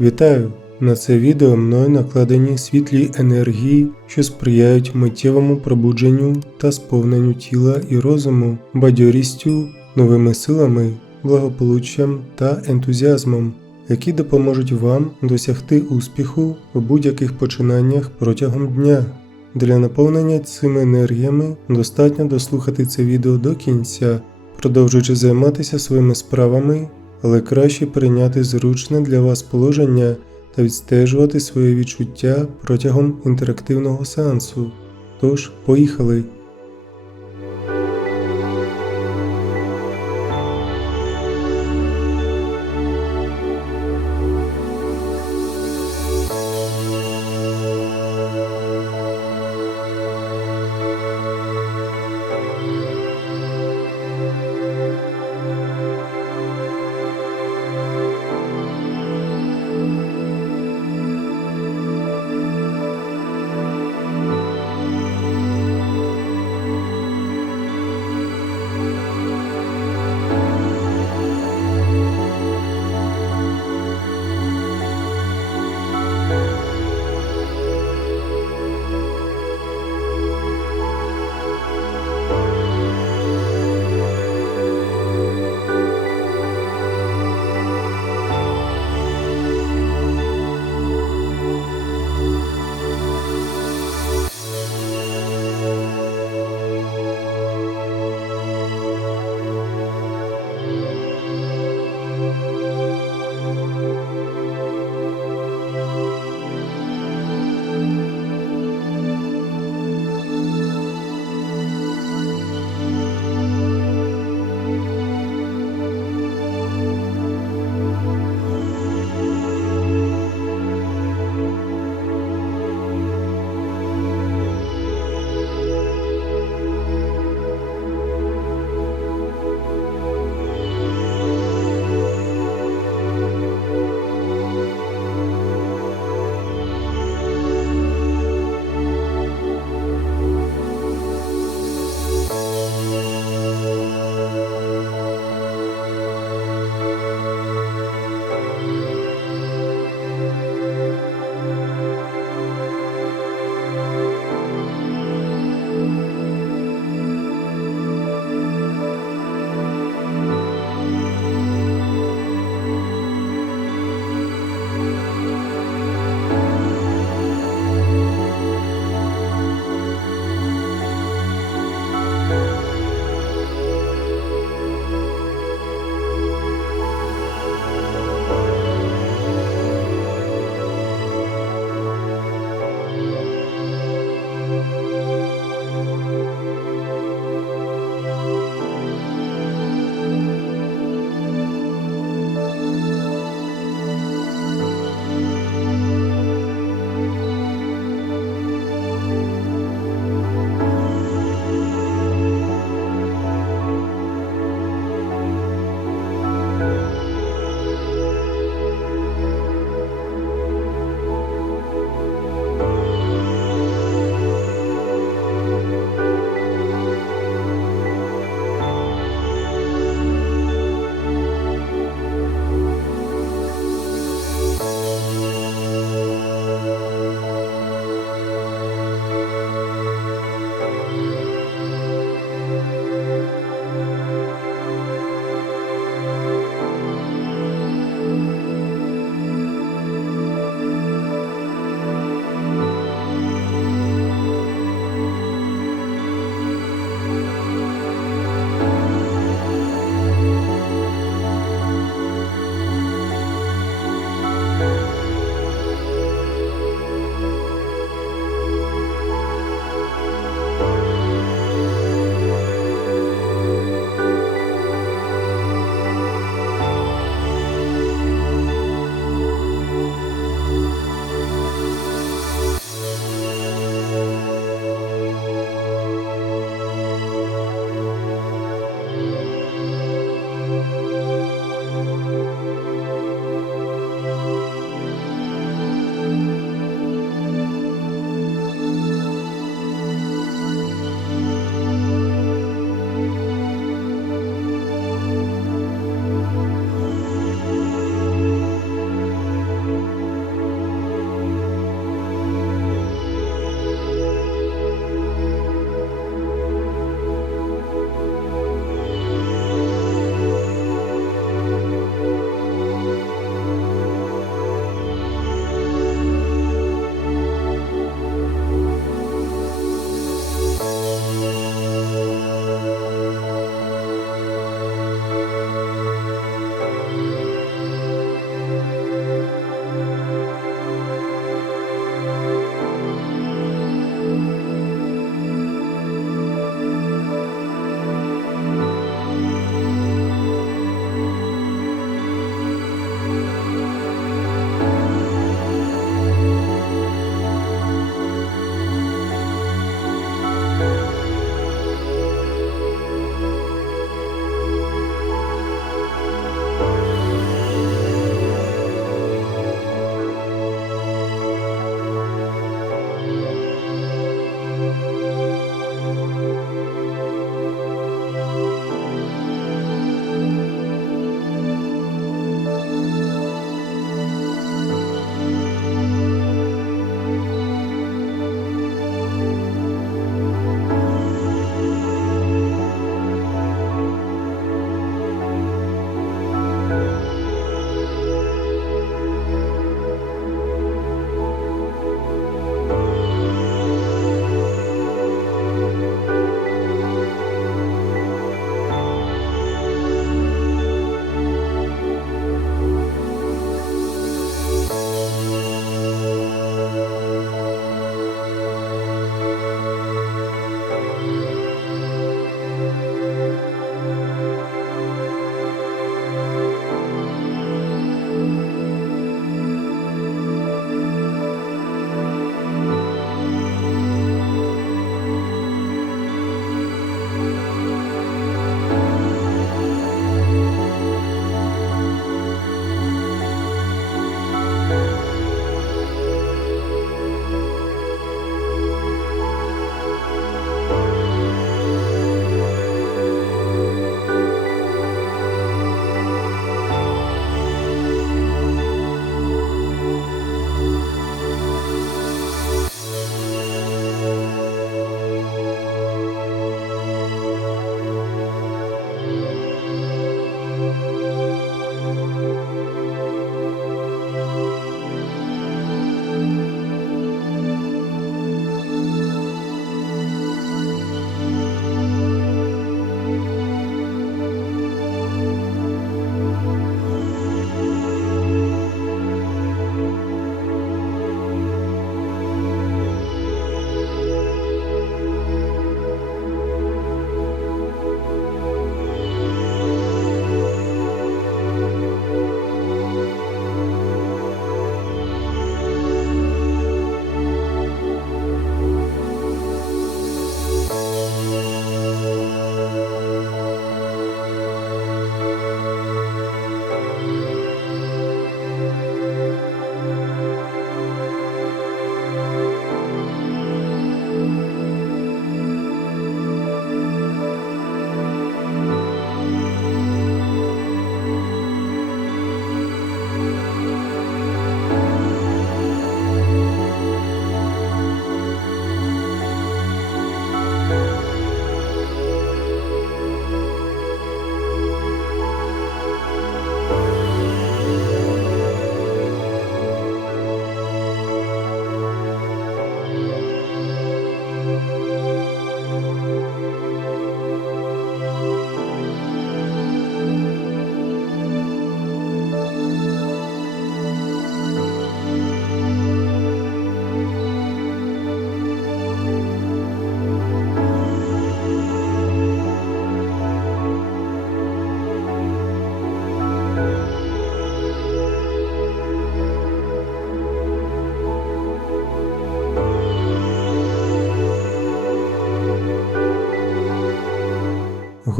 Вітаю! На це відео мною накладені світлі енергії, що сприяють миттєвому пробудженню та сповненню тіла і розуму, бадьорістю, новими силами, благополуччям та ентузіазмом, які допоможуть вам досягти успіху в будь-яких починаннях протягом дня. Для наповнення цими енергіями достатньо дослухати це відео до кінця, продовжуючи займатися своїми справами, але краще прийняти зручне для вас положення та відстежувати свої відчуття протягом інтерактивного сеансу. Тож, поїхали!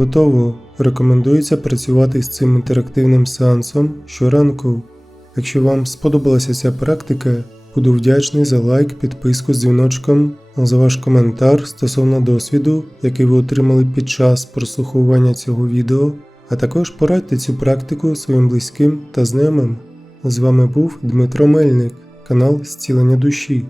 Готово. Рекомендується працювати з цим інтерактивним сеансом щоранку. Якщо вам сподобалася ця практика, буду вдячний за лайк, підписку з дзвіночком, за ваш коментар стосовно досвіду, який ви отримали під час прослуховування цього відео, а також порадьте цю практику своїм близьким та знайомим. З вами був Дмитро Мельник, канал Зцілення душі.